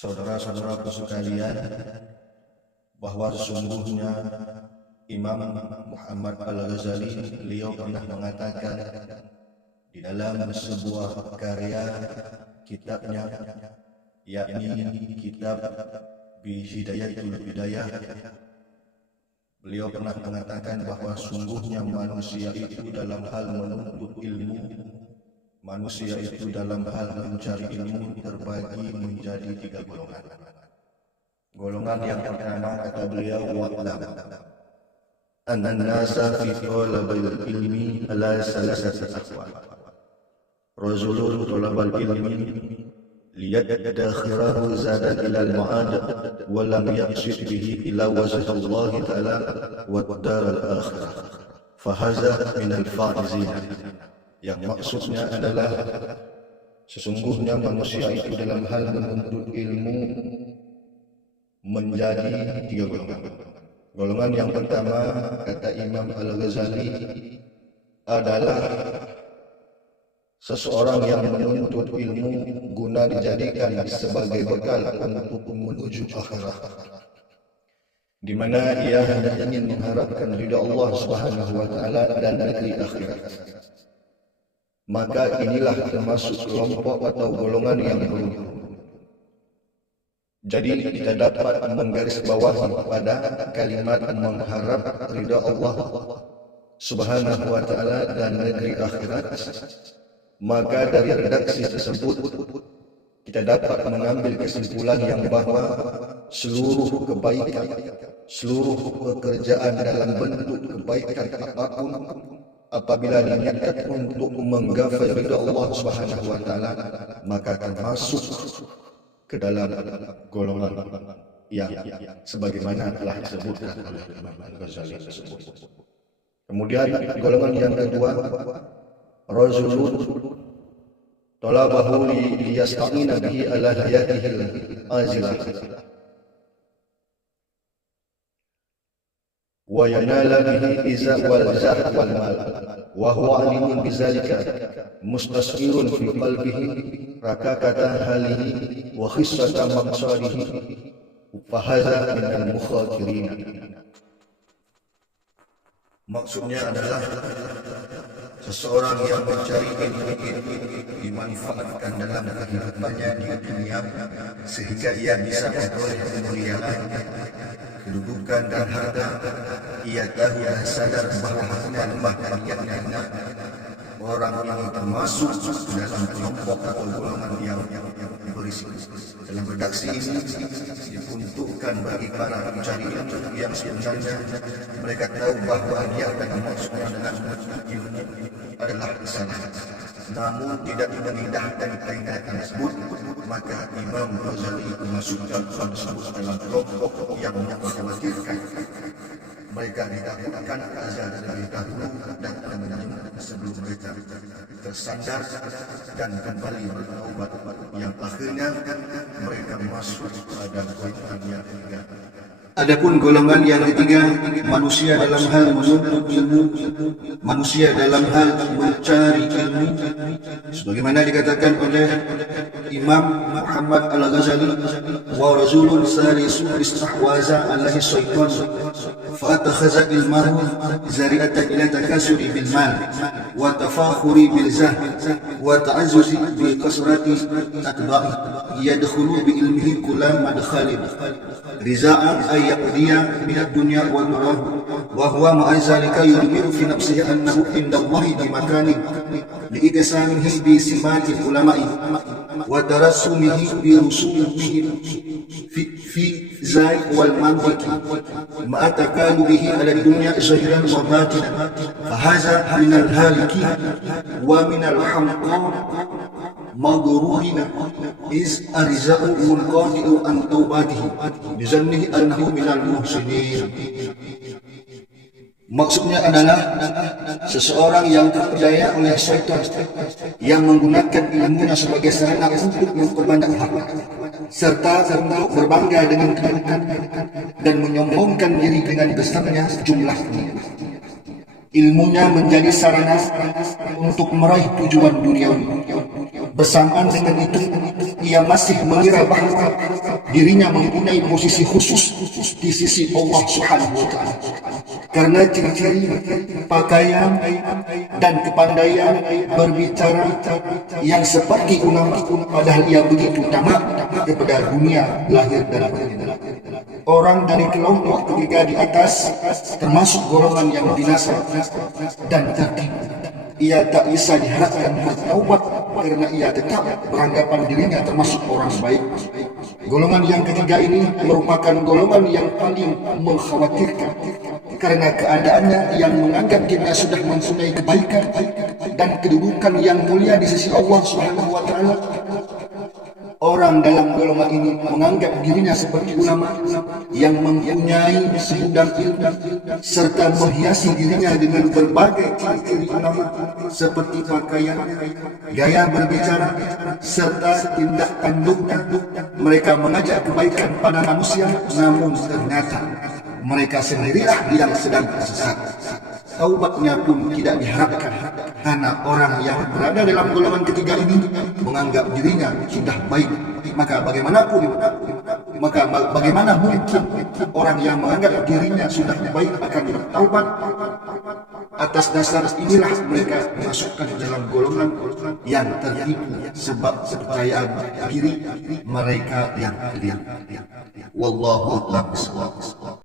Saudara-saudaraku sekalian, bahwa sesungguhnya Imam Muhammad Al-Ghazali beliau pernah mengatakan di dalam sebuah karya kitabnya, yakni kitab Bihidayatul Hidayah, beliau pernah mengatakan bahwa sungguhnya manusia itu dalam hal menuntut ilmu, manusia itu dalam hal mencari ilmu terbagi menjadi 3 golongan. Golongan yang pertama, kata beliau, wa'lam anna nasa fi talabil ilmi ala salasati ahwal. Rajulun talabal ilmi liyadakhirahu zadan ila al-ma'ad wa lam yaqsid bihi ila wajh Allah ta'ala wa dar al-akhirah fahaza min al-faizin. Yang maksudnya adalah sesungguhnya manusia itu dalam hal menuntut ilmu menjadi 3 golongan. Golongan yang pertama, kata Imam Al-Ghazali, adalah seseorang yang menuntut ilmu guna dijadikan sebagai bekal untuk menuju akhirat, di mana ia hanya ingin mengharapkan ridha Allah Subhanahu wa taala dan negeri akhirat. Maka inilah termasuk kelompok atau golongan yang beruntung. Jadi kita dapat menggarisbawahi pada kalimat mengharap ridha Allah Subhanahu wa taala dan negeri akhirat. Maka dari redaksi tersebut kita dapat mengambil kesimpulan yang bahwa seluruh kebaikan, seluruh pekerjaan dalam bentuk kebaikan apapun, apabila diniatkan untuk menggapai ridha Allah Subhanahu wa taala, maka termasuk ke dalam golongan yang sebagaimana telah disebutkan oleh Imam Al-Ghazali tersebut. Kemudian golongan yang kedua, rajulun talabahu liyasta'ina bihi ala hayatihil azilah wa yanala bihi iza wal zah wal mal wa huwa alimun bizalika mustasirun fi qalbihi rakakata halihi wa khissata maqsadihi fahaza minal mukhatirin. Maksudnya adalah seseorang yang mencari ilmu dimanfaatkan dalam kehidupannya di dunia sehingga ia bisa memperoleh kemuliaan, kedudukan dan harta. Ia tahu dan sadar bahwa hatinya lemah dan niatnya. Orang ini termasuk dalam kelompok atau golongan yang berisiko. Dalam redaksi ini diuntukkan bagi para pencari ilmu yang sebenarnya mereka tahu bahwa dia akan maksudnya dengan ilmu adalah kesalahan, namun tidak mengindahkan peringatan tersebut. Maka Imam Ghazali memasukkan tersebut dalam kelompok yang mengkhawatirkan mereka didapatkan azab terlebih dahulu dan menyembah sebelum mereka tersandar dan kembali bertaubat, yang akhirnya mereka masuk pada golongan yang ketiga. Adapun golongan yang ketiga, manusia dalam hal menuntut ilmu, manusia dalam hal mencari ilmu, sebagaimana dikatakan oleh Imam Muhammad Al-Ghazali, wa rajulun salisun istahwaza alaihi syaitan fa'atakhaza ilmahu zari'atan ila takasuri bil mal wa tafakhuri bil zahd wa ta'azzuzi bi kasrati atba'i yadkhulu bi ilmihi kulla madkhalin riza'an ay yaqdiya min ad-dunya wa nurahu wa huwa ma'a zalika yudmiru fi nafsihi annahu inda Allahi bi makani li'ikasamihi bi simati ulama'i wa tarassumihi bi rusumihi fi zaik wal mantiqi ma'a takalubihi ala dunya zahiran wa batinan fahaza min al-haliki wa min al-hamqa maghrurina is arza'u munqadi'u an taubatihi bizannihi annahu min al-muhsinin. Maksudnya adalah seseorang yang terpedaya oleh syaitan, yang menggunakan ilmunya sebagai sarana untuk memperbanyak harta, serta untuk berbangga dengan kedudukan dan menyombongkan diri dengan besarnya jumlahnya. Ilmunya menjadi sarana untuk meraih tujuan duniawi, Bersamaan dengan itu, ia masih mengira bahwa dirinya mempunyai posisi khusus di sisi Allah Subhanahu wa Ta'ala. Karena ciri-ciri pakaian dan kepandaian berbicara yang seperti ulama, padahal ia begitu tamak kepada dunia lahir dan batin. Orang dari kelompok ketiga di atas termasuk golongan yang binasa dan tertipu. Ia tak bisa diharapkan bertaubat karena ia tetap beranggapan dirinya termasuk orang baik. Golongan yang ketiga ini merupakan golongan yang paling mengkhawatirkan karena keadaannya yang menganggap dirinya sudah mempunyai kebaikan dan kedudukan yang mulia di sisi Allah Subhanahu wa Ta'ala. Orang dalam golongan ini menganggap dirinya seperti ulama yang mempunyai segudang ilmu serta menghiasi dirinya dengan berbagai ciri-ciri ulama seperti pakaian, gaya berbicara, serta tindak tanduknya. Mereka mengajak kebaikan pada manusia, namun ternyata mereka sendirilah yang sedang tersesat. Taubatnya pun tidak diharapkan karena orang yang berada dalam golongan ketiga ini menganggap dirinya sudah baik. Maka bagaimana mungkin orang yang menganggap dirinya sudah baik akan bertaubat? Atas dasar inilah mereka dimasukkan dalam golongan yang tertipu sebab kepercayaan diri mereka yang keliru. Wallahu a'lam bishawab.